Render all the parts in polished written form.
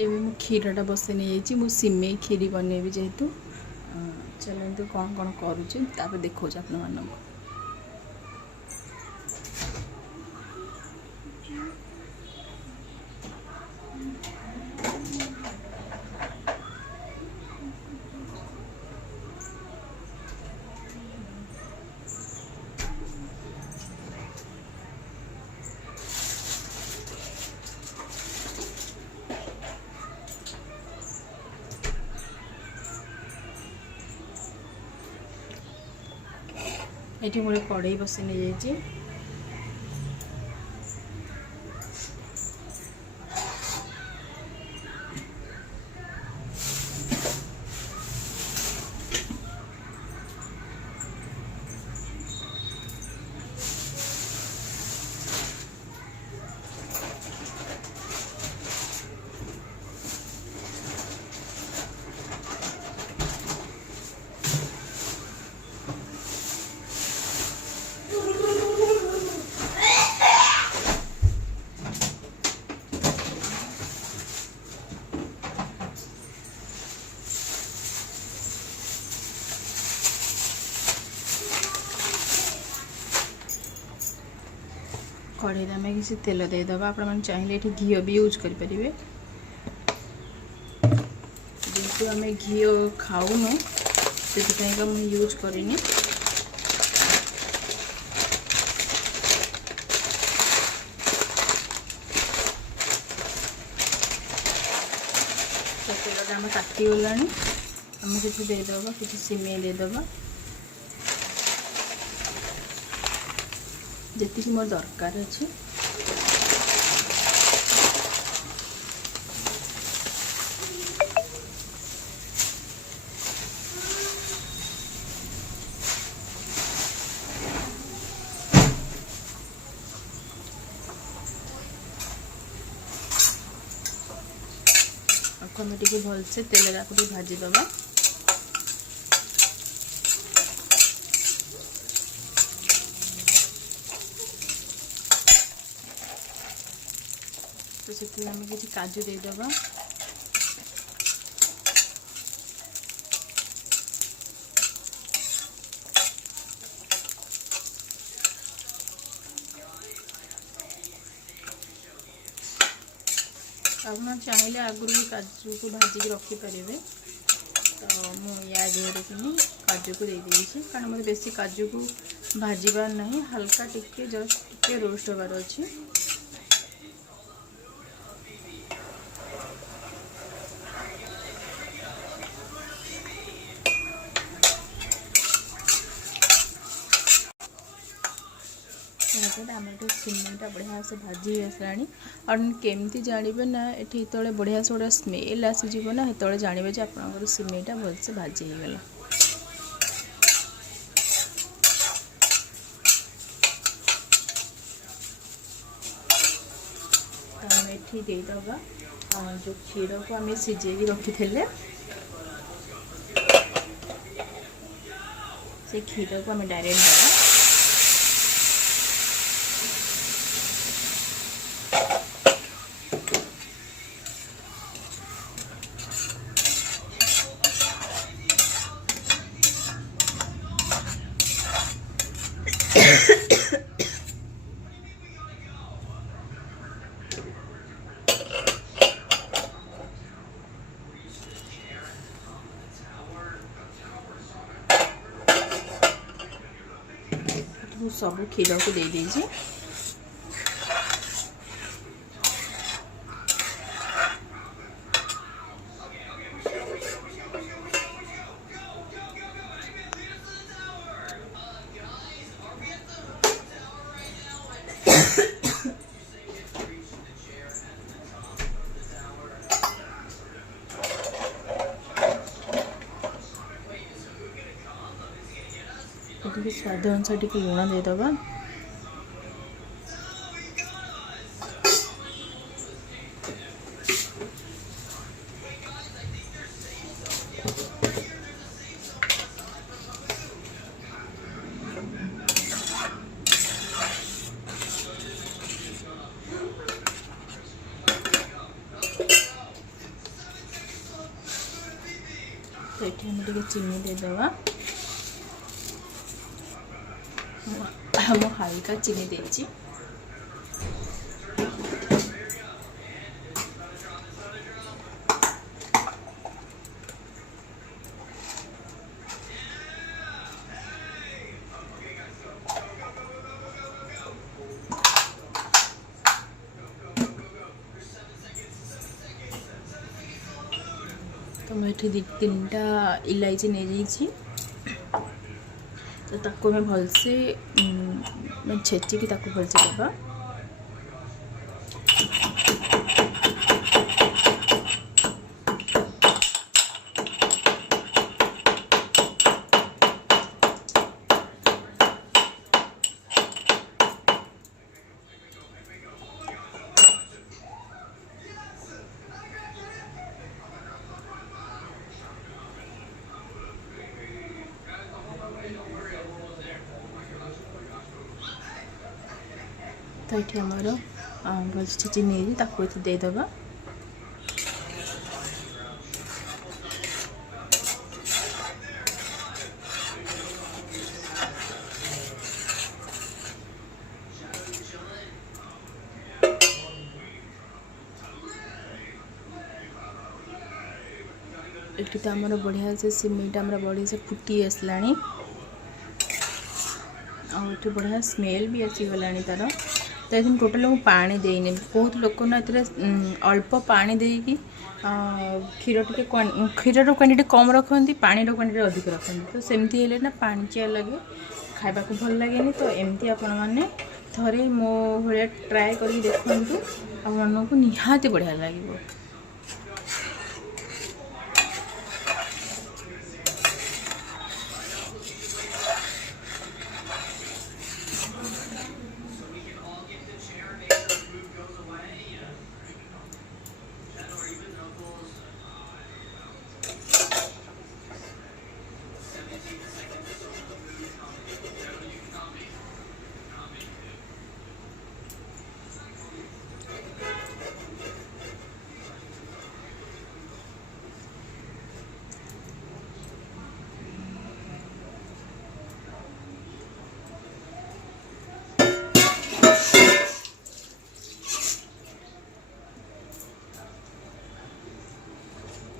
एवं मु क्षीरटा बसई नहीं मु सिमेई क्षीरी बनैबी जेहेतु चलते कौन कौन करुचे देखो आप मानक ये मोटे कड़े बसई नहीं जाइए कड़े आम किसी तेल देदेव आप चाहिए ये घी भी यूज करेंगे जेहेतु आम घी खाऊन से मुझे यूज करनी तेल आम तातीगला आम कि देदेव कि सिमेई देदेव जी मोर दरकार अच्छे आम टे भलसे तेल आपको भाजीदबा तो से आम किसी काजू देदेबा आप चाहिए आगुरी भी काजू को भाजिक रखिपारे तो मुझे काजू को दे देती कारण मतलब बेसी काजू को भाजबार ना हल्का टिके जस्ट टिके रोस्ट होबार अच्छी आम सिमेईटा बढ़िया से भाजी आसला और केमती जानवे ना ये जो बढ़िया से गोटे स्मेल आसीज ना से जानवे जो आप सिमेईटा भलसे भाजी होगला तो आम ये देदबा जो क्षीर को आम सिझे रखी थे से क्षीर को आम डायरेक्ट दबा सब क्षीर को दे दीजिए स्वाद अनुसार टी लुण देदबा टे चीनी देदेवा मु हल्का चीनी देची तो मुझे 2-3टा इलायची नहीं जाइए तो ताको मैं भलसे छेचिकी ताको भलसे देवा तो ये आमर भल छेची नहीं ताको देदेवा ये तो आमर बढ़िया से सिमेटा आमर बढ़िया से फुटी आसला आठ बढ़िया स्मेल भी आसीगला तार तो ये टोटाल मुझे पानी देनी बहुत लोक ना अल्प पानी देकी क्षीर टे क्षीर क्वांटिटी कम रखती पानी क्वांटिटी अधिक रखती तो सेमती हेले ना पानी चिया लगे खावा को भल लगे तो एमती आपण मैंने थरे मो भाया ट्राए कर देखु आपको निहाती बढ़िया लगे।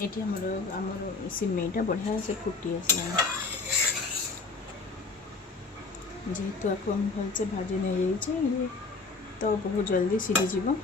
ये आमर सिमेटा बढ़िया से फुटी आसला जेहेतु आपको हम भल से भाजी नहीं जाइए तो बहुत जल्दी सीधी जीव।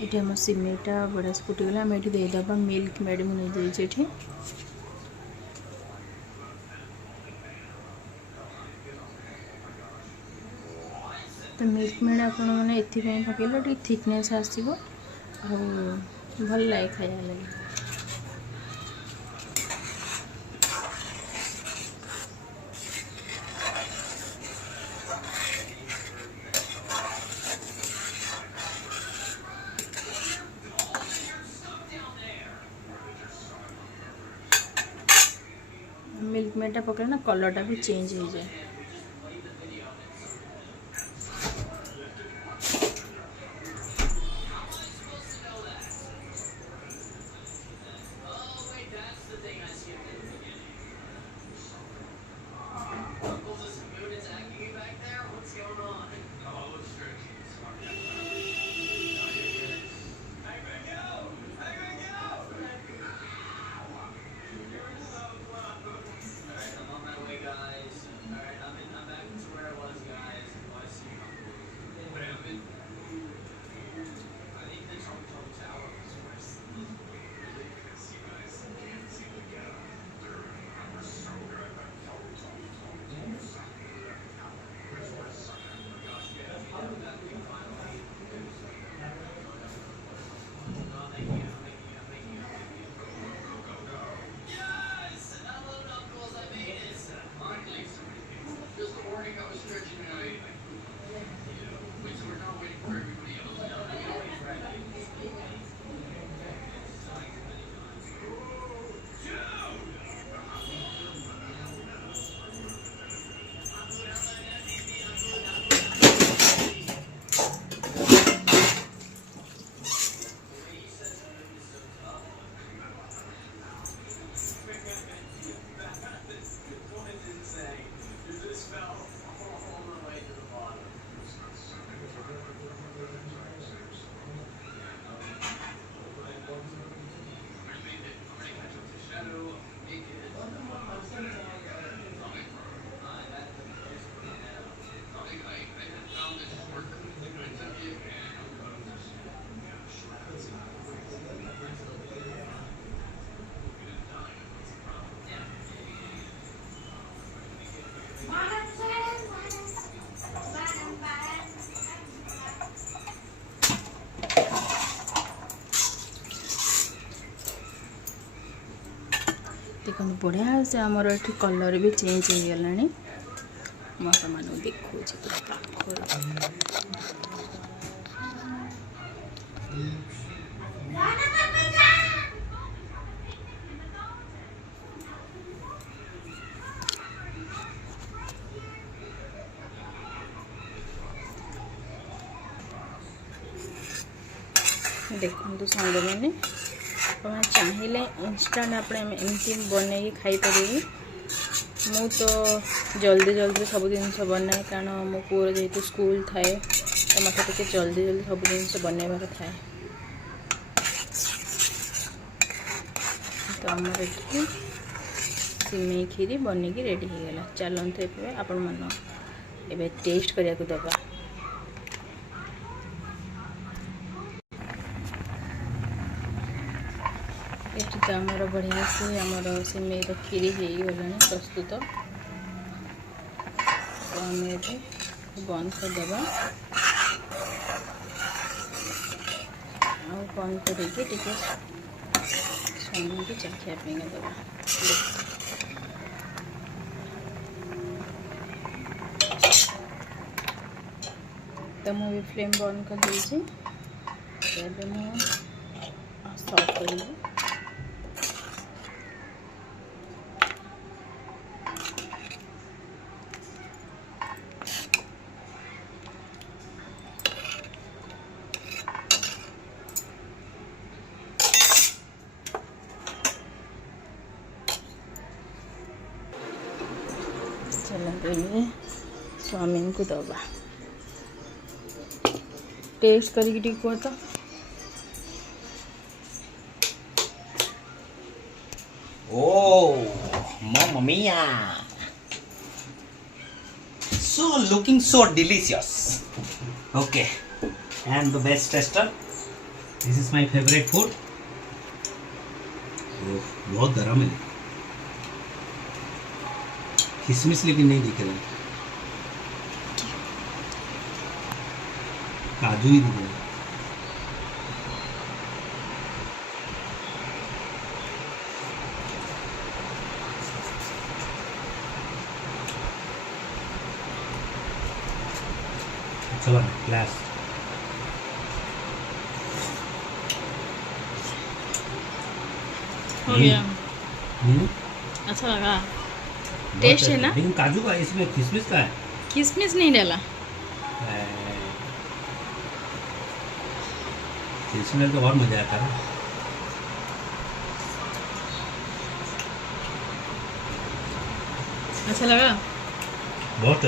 ये आम सिमेटा बढ़िया से फुटीगला आम ये देदेबा मिल्क मेड मुझे देती तो मिल्क मेड आपने पकड़े थिकनेस आसो भल लगे खाया लगे। मिल्क मेडटा पकड़े ना कलरटा भी चेंज हो जाए। देखो बढ़िया से आमर ये कलर भी चेंज हो गलानी मसा मान देखो पूरा पाखर देखो सांग मैंने तुम्हें चाहिए इंस्टांट आपने एमती बनई खाईपर मु तो जल्दी जल्दी सब जिन बनाए कारण मो पुअर जेहतु स्कूल थाए तो मत टे जल्दी जल्दी सब जिन बनइबार थाए तो आमर ये सिमई खीरी बनईकी रेडी हो गला। चलते ए आपण मन ए टेस्ट करने को दबा। ये तो आमर बढ़िया से आमर सिमई खीरी हो गला प्रस्तुत। तो आम बंद करदे बंद करके स्वामी की चाखिया दबा। तो मुझे फ्लेम बंद कर देছি ଏବେ ମୁଁ सर्व करी। चलो ये स्वामी को दबा टेस्ट करके कह तो Oh, Mamma Mia! So looking so delicious. Okay, and the best tester. This is my favorite food. Oh, बहुत गरम है। किशमिश लेकिन नहीं दिख रहा, काजू ही दिख रहा है। चलो ग्लास हो गया। अच्छा लगा, टेस्ट है ना। लेकिन काजू का, इसमें किशमिश का है। किशमिश नहीं डाला, इसमें तो और मजा आता है। अच्छा लगा बहुत।